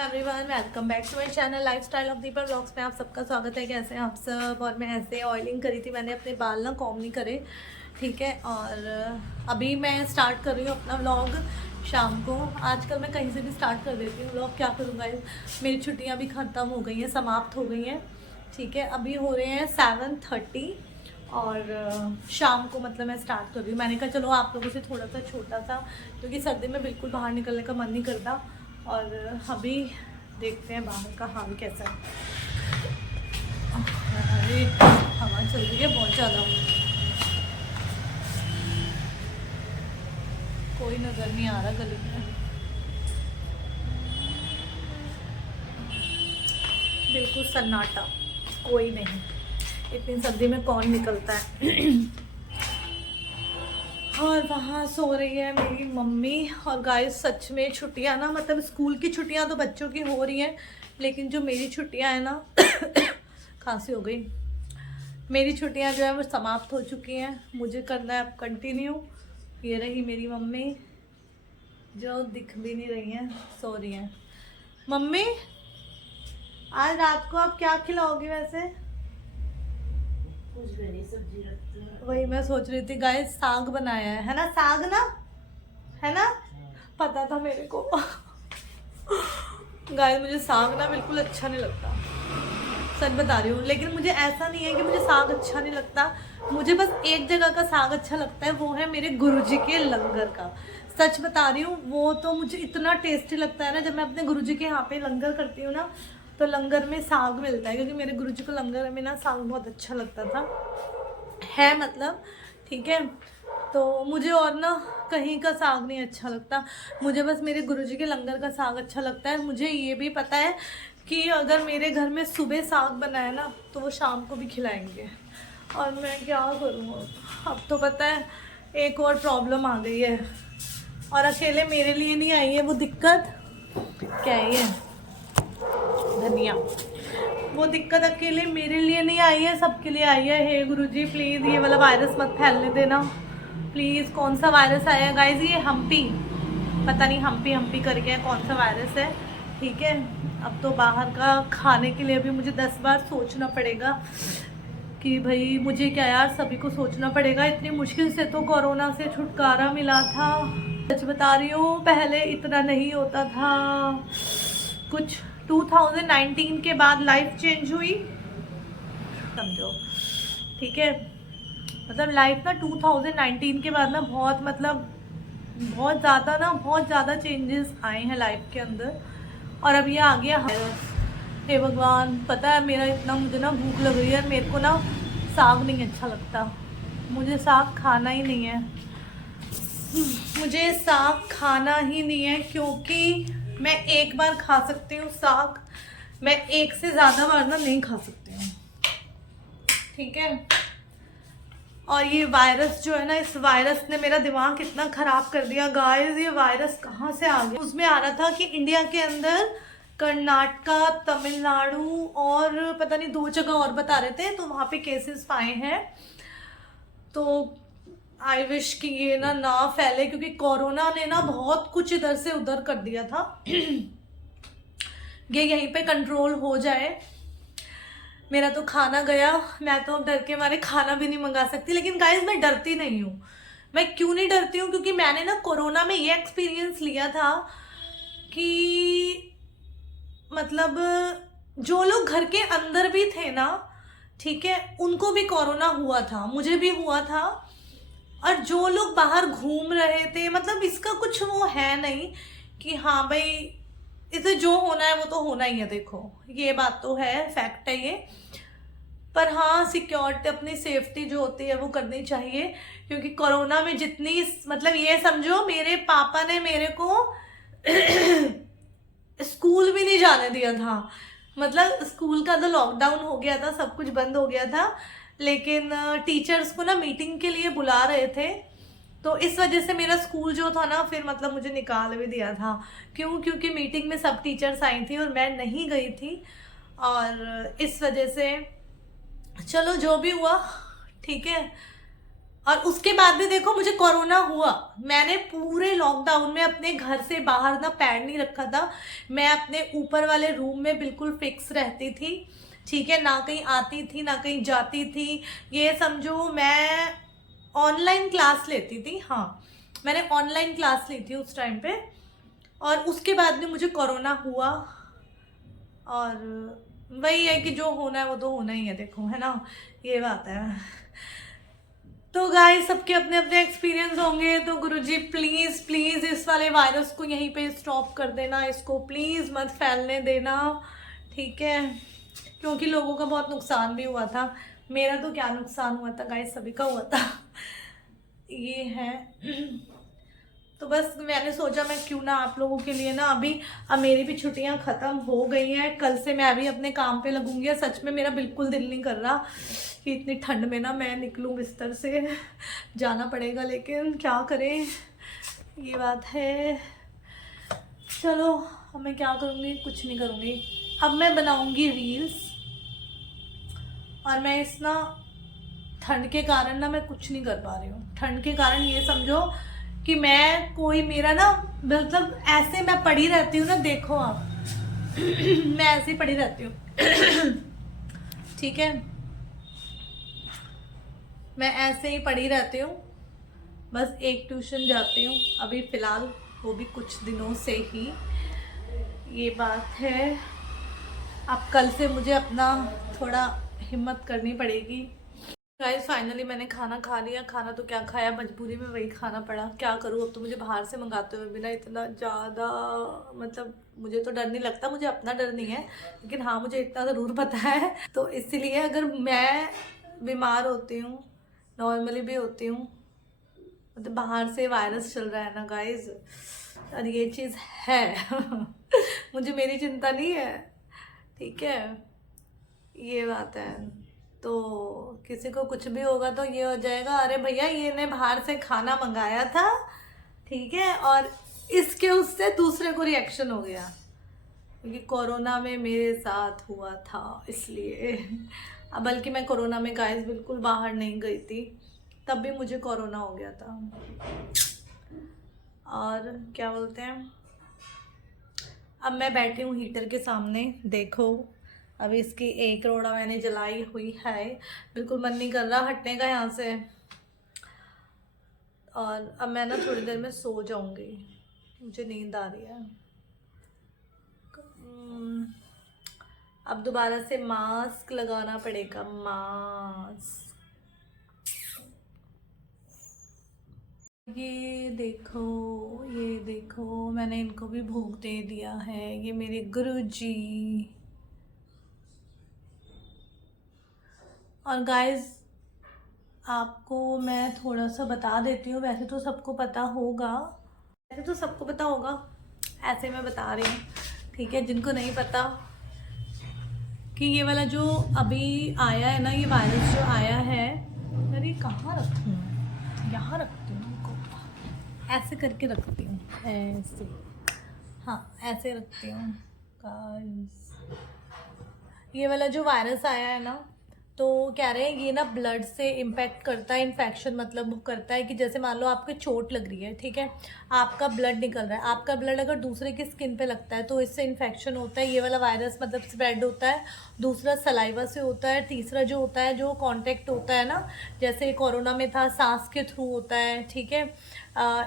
Everyone, welcome back to my channel lifestyle of Deepa blogs में आप सबका स्वागत है। कैसे हैं आप सब। और मैं ऐसे ऑयलिंग करी थी, मैंने अपने बाल ना कॉम नहीं करे, ठीक है। और अभी मैं स्टार्ट कर रही हूँ अपना व्लॉग शाम को। आजकल मैं कहीं से भी स्टार्ट कर देती हूँ व्लॉग, क्या करूँगा। मेरी छुट्टियाँ भी ख़त्म हो गई हैं, समाप्त हो गई हैं, ठीक है। अभी हो रहे हैं 7:30 और शाम को मतलब मैं स्टार्ट कर रही हूँ। मैंने कहा चलो आप लोगों से थोड़ा सा छोटा सा, क्योंकि सर्दी में बिल्कुल बाहर निकलने का मन नहीं करता। और अभी देखते हैं बाहर का हाल कैसा है। अरे हवा चल रही है बहुत ज़्यादा, कोई नज़र नहीं आ रहा गली में, बिल्कुल सन्नाटा, कोई नहीं। इतनी सर्दी में कौन निकलता है। और वहाँ सो रही है मेरी मम्मी। और गाइस सच में छुट्टियाँ ना, मतलब स्कूल की छुट्टियाँ तो बच्चों की हो रही हैं, लेकिन जो मेरी छुट्टियाँ हैं ना खांसी हो गई, मेरी छुट्टियाँ जो है वो समाप्त हो चुकी हैं। मुझे करना है अब कंटिन्यू। ये रही मेरी मम्मी जो दिख भी नहीं रही हैं, सो रही हैं। मम्मी आज रात को आप क्या खिलाओगी वैसे? कुछ घरी सब्जी रखती हूँ। वही मैं सोच रही थी गाइस, साग बनाया है ना, साग ना है ना, पता था मेरे को। गाइस मुझे साग ना बिल्कुल अच्छा नहीं लगता, सच बता रही हूँ। लेकिन मुझे ऐसा नहीं है कि मुझे साग अच्छा नहीं लगता, मुझे बस एक जगह का साग अच्छा लगता है, वो है मेरे गुरुजी के लंगर का। सच बता रही हूँ, वो तो मुझे इतना टेस्टी लगता है ना। जब मैं अपने गुरुजी के यहाँ पे लंगर करती हूँ ना, तो लंगर में साग मिलता है, क्योंकि मेरे गुरुजी को लंगर में ना साग बहुत अच्छा लगता था, है मतलब, ठीक है। तो मुझे और ना कहीं का साग नहीं अच्छा लगता, मुझे बस मेरे गुरुजी के लंगर का साग अच्छा लगता है। मुझे ये भी पता है कि अगर मेरे घर में सुबह साग बना है ना, तो वो शाम को भी खिलाएंगे। और मैं क्या करूँ अब तो पता है एक और प्रॉब्लम आ गई है, और अकेले मेरे लिए नहीं आई है वो दिक्कत। क्या है ये धनिया, वो दिक्कत अकेले मेरे लिए नहीं आई है, सबके लिए आई है। हे गुरुजी प्लीज़ ये वाला वायरस मत फैलने देना प्लीज़। कौन सा वायरस आया है गाइज? ये हम्पी, पता नहीं हम्पी हम्पी करके कौन सा वायरस है, ठीक है। अब तो बाहर का खाने के लिए भी मुझे 10 बार सोचना पड़ेगा कि भाई मुझे क्या यार, सभी को सोचना पड़ेगा। इतनी मुश्किल से तो कोरोना से छुटकारा मिला था, सच बता रही हूँ, पहले इतना नहीं होता था कुछ। 2019 के बाद लाइफ चेंज हुई, समझो, ठीक है। मतलब लाइफ ना 2019 के बाद ना बहुत, मतलब बहुत ज़्यादा ना, बहुत ज़्यादा चेंजेस आए हैं लाइफ के अंदर। और अब ये आ गया वायरस। हे भगवान, पता है मेरा इतना, मुझे ना भूख लग रही है, मेरे को ना साग नहीं अच्छा लगता, मुझे साग खाना ही नहीं है, मुझे साग खाना ही नहीं है। क्योंकि मैं एक बार खा सकती हूँ साग, मैं एक से ज़्यादा बार ना नहीं खा सकती हूँ, ठीक है। और ये वायरस जो है ना, इस वायरस ने मेरा दिमाग कितना ख़राब कर दिया गाइस। ये वायरस कहाँ से आ गया? उसमें आ रहा था कि इंडिया के अंदर कर्नाटका, तमिलनाडु और पता नहीं 2 जगह और बता रहे थे, तो वहाँ पे केसेस पाए हैं। तो आई विश कि ये ना फैले, क्योंकि कोरोना ने ना बहुत कुछ इधर से उधर कर दिया था। ये यहीं पे कंट्रोल हो जाए। मेरा तो खाना गया, मैं तो अब डर के मारे खाना भी नहीं मंगा सकती। लेकिन गाइस मैं डरती नहीं हूँ। मैं क्यों नहीं डरती हूँ? क्योंकि मैंने ना कोरोना में ये एक्सपीरियंस लिया था कि मतलब जो लोग घर के अंदर भी थे ना, ठीक है, उनको भी कोरोना हुआ था, मुझे भी हुआ था। और जो लोग बाहर घूम रहे थे, मतलब इसका कुछ वो है नहीं कि हाँ भाई इसे जो होना है वो तो होना ही है। देखो ये बात तो है, फैक्ट है ये। पर हाँ, सिक्योरिटी, अपनी सेफ्टी जो होती है वो करनी चाहिए। क्योंकि कोरोना में जितनी, मतलब ये समझो मेरे पापा ने मेरे को स्कूल भी नहीं जाने दिया था। मतलब स्कूल का तो लॉकडाउन हो गया था, सब कुछ बंद हो गया था, लेकिन टीचर्स को ना मीटिंग के लिए बुला रहे थे, तो इस वजह से मेरा स्कूल जो था ना, फिर मतलब मुझे निकाल भी दिया था। क्यों? क्योंकि मीटिंग में सब टीचर्स आई थी और मैं नहीं गई थी, और इस वजह से चलो जो भी हुआ ठीक है। और उसके बाद भी देखो मुझे कोरोना हुआ। मैंने पूरे लॉकडाउन में अपने घर से बाहर ना पैर नहीं रखा था। मैं अपने ऊपर वाले रूम में बिल्कुल फिक्स रहती थी, ठीक है, ना कहीं आती थी ना कहीं जाती थी। ये समझो मैं ऑनलाइन क्लास लेती थी, हाँ मैंने ऑनलाइन क्लास ली थी उस टाइम पे। और उसके बाद भी मुझे कोरोना हुआ। और वही है कि जो होना है वो तो होना ही है, देखो है ना, ये बात है। तो गाइस सबके अपने अपने एक्सपीरियंस होंगे। तो गुरुजी प्लीज़ प्लीज़ इस वाले वायरस को यहीं पे स्टॉप कर देना, इसको प्लीज़ मत फैलने देना, ठीक है, क्योंकि लोगों का बहुत नुकसान भी हुआ था। मेरा तो क्या नुकसान हुआ था गाइस, सभी का हुआ था। ये है। तो बस मैंने सोचा मैं क्यों ना आप लोगों के लिए ना अभी, अब मेरी भी छुट्टियां ख़त्म हो गई हैं, कल से मैं अभी अपने काम पे लगूंगी। सच में मेरा बिल्कुल दिल नहीं कर रहा कि इतनी ठंड में ना मैं निकलूं बिस्तर से, जाना पड़ेगा, लेकिन क्या करें, ये बात है। चलो अब मैं क्या करूँगी, कुछ नहीं करूँगी। अब मैं बनाऊँगी रील्स, और मैं इस ना ठंड के कारण ना मैं कुछ नहीं कर पा रही हूँ। ठंड के कारण ये समझो कि मैं कोई मेरा ना मतलब ऐसे मैं पड़ी रहती हूँ ना, देखो आप मैं ऐसे ही पड़ी रहती हूँ ठीक है, मैं ऐसे ही पड़ी रहती हूँ। बस एक ट्यूशन जाती हूँ अभी फ़िलहाल, वो भी कुछ दिनों से ही, ये बात है। अब कल से मुझे अपना थोड़ा हिम्मत करनी पड़ेगी। गाइस फाइनली मैंने खाना खा लिया। खाना तो क्या खाया, मजबूरी में वही खाना पड़ा, क्या करूँ। अब तो मुझे बाहर से मंगाते हुए भी ना इतना ज़्यादा मतलब मुझे तो डर नहीं लगता, मुझे अपना डर नहीं है, लेकिन हाँ मुझे इतना ज़रूर पता है। तो इसीलिए अगर मैं बीमार होती हूँ, नॉर्मली भी होती हूँ, मतलब बाहर से वायरस चल रहा है ना गाइस, और ये चीज़ है मुझे मेरी चिंता नहीं है, ठीक है, ये बात है। तो किसी को कुछ भी होगा तो ये हो जाएगा, अरे भैया ये ने बाहर से खाना मंगाया था, ठीक है, और इसके उससे दूसरे को रिएक्शन हो गया, क्योंकि कोरोना में मेरे साथ हुआ था इसलिए। अब बल्कि मैं कोरोना में गाइस बिल्कुल बाहर नहीं गई थी, तब भी मुझे कोरोना हो गया था। और क्या बोलते हैं, अब मैं बैठी हूँ हीटर के सामने, देखो अभी इसकी एक रोड़ा मैंने जलाई हुई है, बिल्कुल मन नहीं कर रहा हटने का यहाँ से। और अब मैं ना थोड़ी देर में सो जाऊंगी, मुझे नींद आ रही है। अब दोबारा से मास्क लगाना पड़ेगा, मास्क। ये देखो मैंने इनको भी भोग दे दिया है, ये मेरे गुरुजी। और गाइस आपको मैं थोड़ा सा बता देती हूँ, वैसे तो सबको पता होगा, वैसे तो सबको पता होगा, ऐसे मैं बता रही हूँ, ठीक है, जिनको नहीं पता कि ये वाला जो अभी आया है ना, ये वायरस जो आया है, अरे कहाँ रखती हूँ, यहाँ रखती हूँ इनको, ऐसे करके रखती हूँ, ऐसे, हाँ ऐसे रखती हूँ गाइस। ये वाला जो वायरस आया है ना, तो कह रहे हैं ये ना ब्लड से इम्पेक्ट करता है, इन्फेक्शन मतलब करता है कि जैसे मान लो आपके चोट लग रही है, ठीक है, आपका ब्लड निकल रहा है, आपका ब्लड अगर दूसरे की स्किन पे लगता है तो इससे इन्फेक्शन होता है, ये वाला वायरस मतलब स्प्रेड होता है। दूसरा सलाइवा से होता है। तीसरा जो होता है, जो कॉन्टेक्ट होता है ना, जैसे कोरोना में था सांस के थ्रू होता है, ठीक है,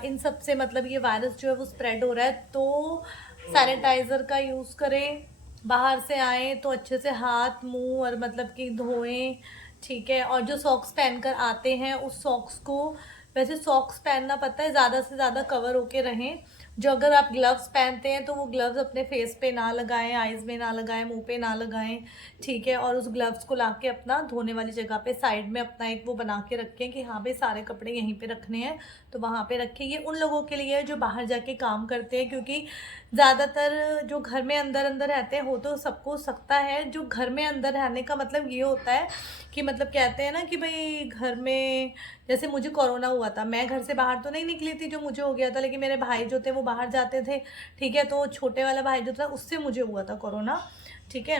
इन सब से मतलब ये वायरस जो है वो स्प्रेड हो रहा है। तो सैनिटाइज़र का यूज़ करें, बाहर से आए तो अच्छे से हाथ मुंह और मतलब कि धोएं, ठीक है, और जो सॉक्स पहनकर आते हैं उस सॉक्स को, वैसे सॉक्स पहनना पता है ज़्यादा से ज़्यादा कवर होके रहें। जो अगर आप ग्लव्स पहनते हैं तो वो ग्लव्स अपने फेस पे ना लगाएं, आइज़ में ना लगाएं, मुंह पे ना लगाएं, ठीक है, और उस ग्लव्स को लाके अपना धोने वाली जगह पे साइड में अपना एक वो बना के रखें कि हाँ भाई सारे कपड़े यहीं पे रखने हैं तो वहाँ पे रखें। ये उन लोगों के लिए है जो बाहर जाके काम करते हैं, क्योंकि ज़्यादातर जो घर में अंदर अंदर रहते हैं हो तो सबको सकता है। जो घर में अंदर रहने का मतलब ये होता है कि मतलब कहते हैं ना कि भाई घर में, जैसे मुझे कोरोना हुआ था, मैं घर से बाहर तो नहीं निकली थी जो मुझे हो गया था, लेकिन मेरे भाई जो थे वो बाहर जाते थे, ठीक है, तो छोटे वाला भाई जो था उससे मुझे हुआ था कोरोना, ठीक है।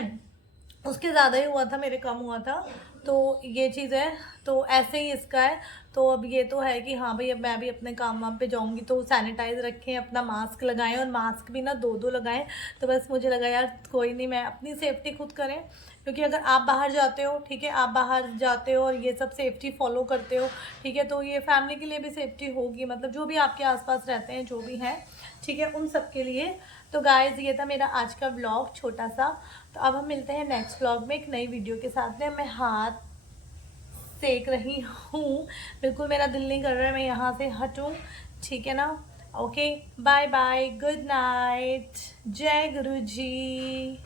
उसके ज़्यादा ही हुआ था, मेरे कम हुआ था। तो ये चीज़ है, तो ऐसे ही इसका है। तो अब ये तो है कि हाँ भाई, अब मैं भी अपने काम वाम पे जाऊँगी तो सैनिटाइज़ रखें, अपना मास्क लगाएं, और मास्क भी ना 2-2 लगाएं। तो बस मुझे लगा यार कोई नहीं, मैं अपनी सेफ्टी खुद करें, क्योंकि अगर आप बाहर जाते हो, ठीक है, आप बाहर जाते हो और ये सब सेफ्टी फॉलो करते हो, ठीक है, तो ये फैमिली के लिए भी सेफ्टी होगी, मतलब जो भी आपके आसपास रहते हैं, जो भी हैं, ठीक है, उन सब के लिए। तो गाइज़ ये था मेरा आज का व्लॉग छोटा सा। तो अब हम मिलते हैं नेक्स्ट व्लॉग में एक नई वीडियो के साथ में। मैं हाथ सेक रही हूँ, बिल्कुल मेरा दिल नहीं कर रहा है मैं यहाँ से हटूँ, ठीक है ना। Okay, bye bye, good night, जय गुरु जी।